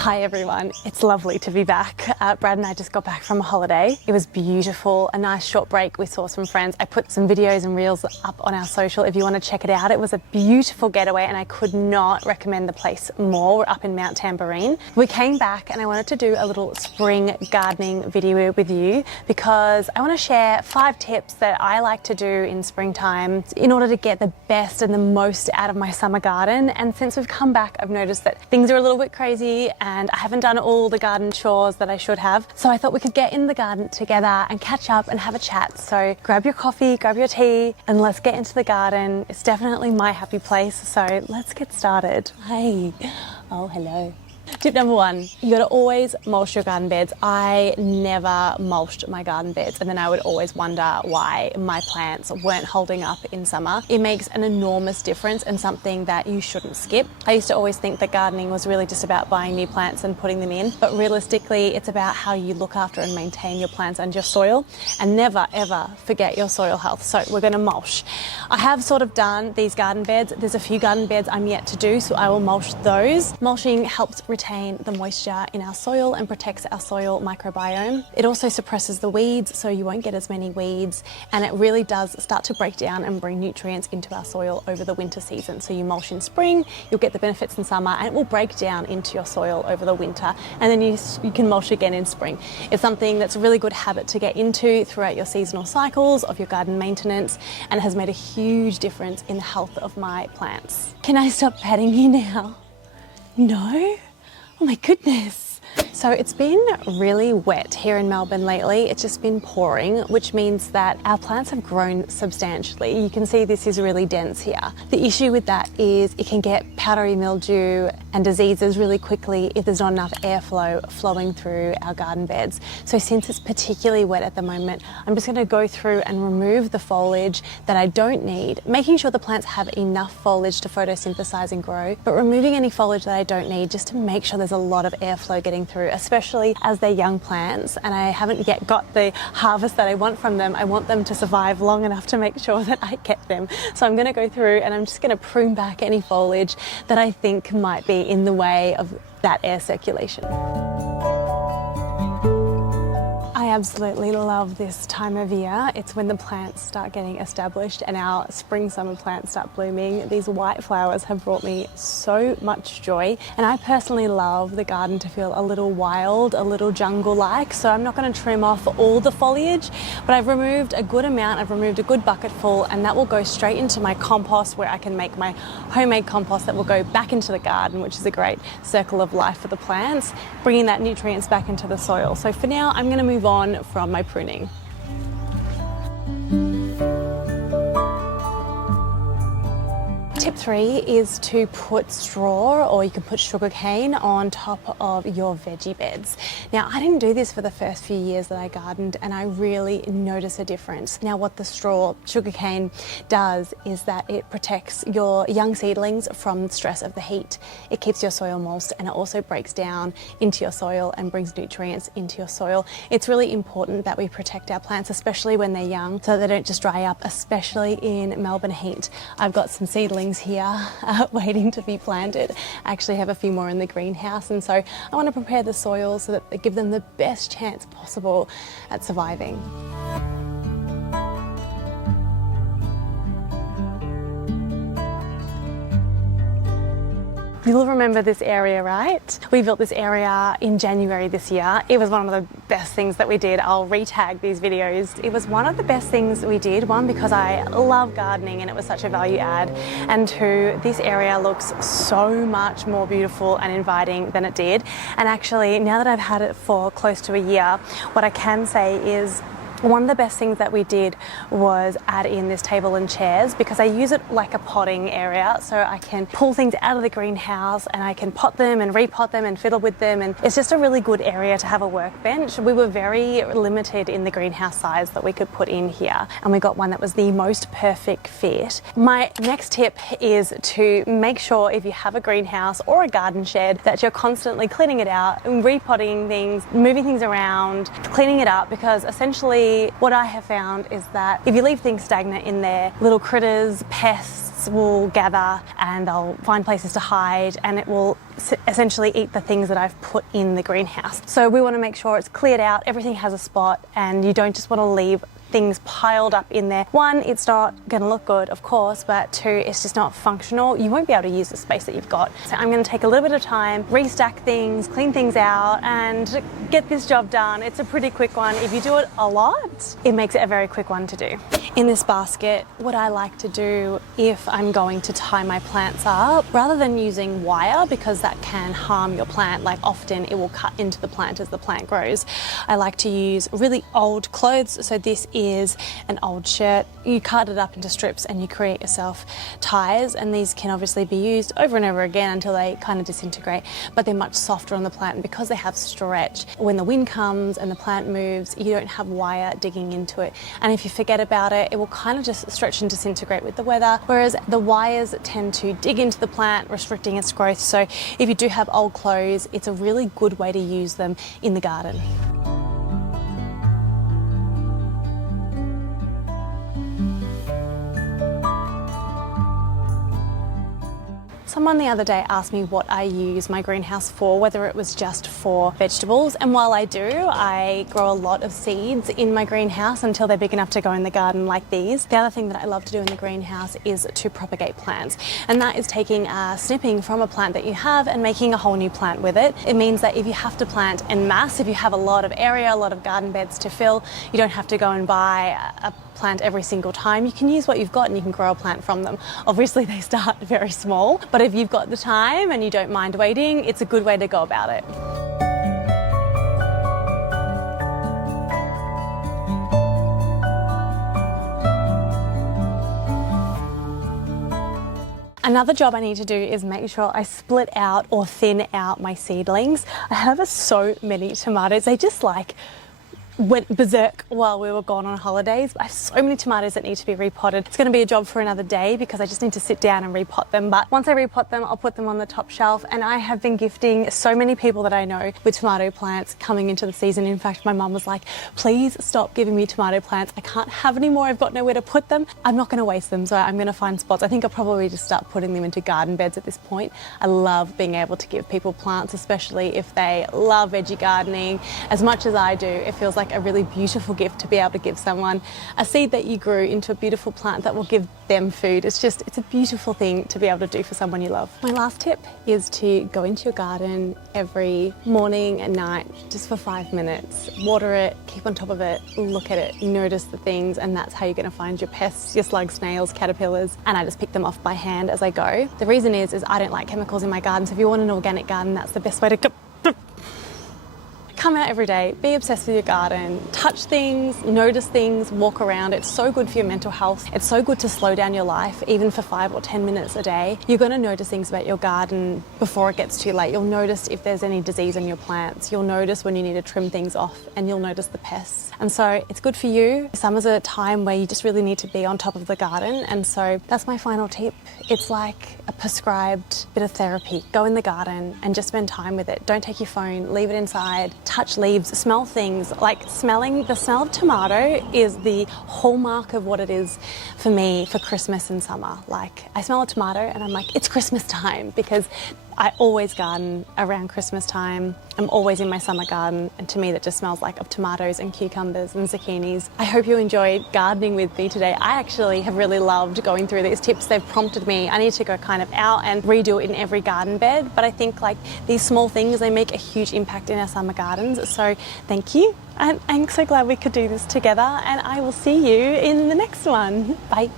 Hi everyone, it's lovely to be back. Brad and I just got back from a holiday. It was beautiful, a nice short break. We saw some friends. I put some videos and reels up on our social if you want to check it out. It was a beautiful getaway and I could not recommend the place more. We're up in Mount Tamborine. We came back and I wanted to do a little spring gardening video with you because I want to share 5 tips that I like to do in springtime in order to get the best and the most out of my summer garden. And since we've come back, I've noticed that things are a little bit crazy and I haven't done all the garden chores that I should have. So I thought we could get in the garden together and catch up and have a chat. So grab your coffee, grab your tea, and let's get into the garden. It's definitely my happy place. So let's get started. Hey, oh, hello. Tip number 1, you gotta always mulch your garden beds. I never mulched my garden beds and then I would always wonder why my plants weren't holding up in summer. It makes an enormous difference and something that you shouldn't skip. I used to always think that gardening was really just about buying new plants and putting them in, but realistically it's about how you look after and maintain your plants and your soil, and never ever forget your soil health. So we're gonna mulch. I have sort of done these garden beds. There's a few garden beds I'm yet to do, so I will mulch those. Mulching helps retain the moisture in our soil and protects our soil microbiome. It also suppresses the weeds, so you won't get as many weeds, and it really does start to break down and bring nutrients into our soil over the winter season. So you mulch in spring, you'll get the benefits in summer, and it will break down into your soil over the winter, and then you can mulch again in spring. It's something that's a really good habit to get into throughout your seasonal cycles of your garden maintenance, and it has made a huge difference in the health of my plants. Can I stop patting you now? No? Oh my goodness. So it's been really wet here in Melbourne lately. It's just been pouring, which means that our plants have grown substantially. You can see this is really dense here. The issue with that is it can get powdery mildew and diseases really quickly if there's not enough airflow flowing through our garden beds. So since it's particularly wet at the moment, I'm just going to go through and remove the foliage that I don't need, making sure the plants have enough foliage to photosynthesize and grow, but removing any foliage that I don't need just to make sure there's a lot of airflow getting through, especially as they're young plants and I haven't yet got the harvest that I want from them. I want them to survive long enough to make sure that I get them. So I'm going to go through and I'm just going to prune back any foliage that I think might be in the way of that air circulation. I absolutely love this time of year. It's when the plants start getting established and our spring-summer plants start blooming. These white flowers have brought me so much joy, and I personally love the garden to feel a little wild, a little jungle-like. So I'm not going to trim off all the foliage, but I've removed a good amount. I've removed a good bucket full, and that will go straight into my compost where I can make my homemade compost that will go back into the garden, which is a great circle of life for the plants, bringing that nutrients back into the soil. So for now, I'm going to move on from my pruning. Tip 3 is to put straw, or you can put sugarcane on top of your veggie beds. Now, I didn't do this for the first few years that I gardened, and I really notice a difference. Now, what the straw sugarcane does is that it protects your young seedlings from the stress of the heat. It keeps your soil moist, and it also breaks down into your soil and brings nutrients into your soil. It's really important that we protect our plants, especially when they're young, so they don't just dry up, especially in Melbourne heat. I've got some seedlings here waiting to be planted. I actually have a few more in the greenhouse, and so I want to prepare the soil so that they give them the best chance possible at surviving. You'll remember this area, right? We built this area in January this year. It was one of the best things that we did. I'll re-tag these videos. It was one of the best things we did. One, because I love gardening and it was such a value add. And 2, this area looks so much more beautiful and inviting than it did. And actually, now that I've had it for close to a year, what I can say is one of the best things that we did was add in this table and chairs, because I use it like a potting area, so I can pull things out of the greenhouse and I can pot them and repot them and fiddle with them, and it's just a really good area to have a workbench. We were very limited in the greenhouse size that we could put in here, and we got one that was the most perfect fit. My next tip is to make sure, if you have a greenhouse or a garden shed, that you're constantly cleaning it out and repotting things, moving things around, cleaning it up, because essentially basically what I have found is that if you leave things stagnant in there, little critters, pests will gather and they'll find places to hide, and it will essentially eat the things that I've put in the greenhouse. So we want to make sure it's cleared out, everything has a spot, and you don't just want to leave things piled up in there. One, it's not going to look good, of course, but two, it's just not functional. You won't be able to use the space that you've got. So I'm going to take a little bit of time, restack things, clean things out, and get this job done. It's a pretty quick one. If you do it a lot, it makes it a very quick one to do. In this basket, what I like to do if I'm going to tie my plants up, rather than using wire, because that can harm your plant, like often it will cut into the plant as the plant grows, I like to use really old clothes. So this is an old shirt. You cut it up into strips and you create yourself ties, and these can obviously be used over and over again until they kind of disintegrate, but they're much softer on the plant, and because they have stretch, when the wind comes and the plant moves, you don't have wire digging into it, and if you forget about it, it will kind of just stretch and disintegrate with the weather, whereas the wires tend to dig into the plant, restricting its growth. So if you do have old clothes, it's a really good way to use them in the garden. Someone the other day asked me what I use my greenhouse for, whether it was just for vegetables, and while I do, I grow a lot of seeds in my greenhouse until they're big enough to go in the garden like these. The other thing that I love to do in the greenhouse is to propagate plants, and that is taking a snipping from a plant that you have and making a whole new plant with it. It means that if you have to plant en masse, if you have a lot of area, a lot of garden beds to fill, you don't have to go and buy a plant every single time. You can use what you've got and you can grow a plant from them. Obviously they start very small, but if you've got the time and you don't mind waiting, it's a good way to go about it. Another job I need to do is make sure I split out or thin out my seedlings. I have so many tomatoes. They just went berserk while we were gone on holidays. I have so many tomatoes that need to be repotted. It's going to be a job for another day because I just need to sit down and repot them. But once I repot them, I'll put them on the top shelf, and I have been gifting so many people that I know with tomato plants coming into the season. In fact, my mum was like, please stop giving me tomato plants. I can't have any more. I've got nowhere to put them. I'm not going to waste them, so I'm going to find spots. I think I'll probably just start putting them into garden beds at this point. I love being able to give people plants, especially if they love veggie gardening as much as I do. It feels like a really beautiful gift to be able to give someone a seed that you grew into a beautiful plant that will give them food. It's a beautiful thing to be able to do for someone you love. My last tip is to go into your garden every morning and night just for 5 minutes. Water it, keep on top of it, look at it, notice the things, and that's how you're going to find your pests, your slugs, snails, caterpillars, and I just pick them off by hand as I go. The reason is I don't like chemicals in my garden, so if you want an organic garden, that's the best way to go. Come out every day, be obsessed with your garden, touch things, notice things, walk around. It's so good for your mental health. It's so good to slow down your life, even for 5 or 10 minutes a day. You're going to notice things about your garden before it gets too late. You'll notice if there's any disease on your plants. You'll notice when you need to trim things off, and you'll notice the pests. And so it's good for you. Summer's a time where you just really need to be on top of the garden. And so that's my final tip. It's like a prescribed bit of therapy. Go in the garden and just spend time with it. Don't take your phone, leave it inside. Touch leaves, smell things. Like the smell of tomato is the hallmark of what it is for me for Christmas and summer. Like I smell a tomato and I'm like, it's Christmas time, because I always garden around Christmas time. I'm always in my summer garden, and to me that just smells like of tomatoes and cucumbers and zucchinis. I hope you enjoyed gardening with me today. I actually have really loved going through these tips. They've prompted me. I need to go kind of out and redo it in every garden bed, but I think like these small things, they make a huge impact in our summer gardens. So thank you, and I'm so glad we could do this together, and I will see you in the next one. Bye.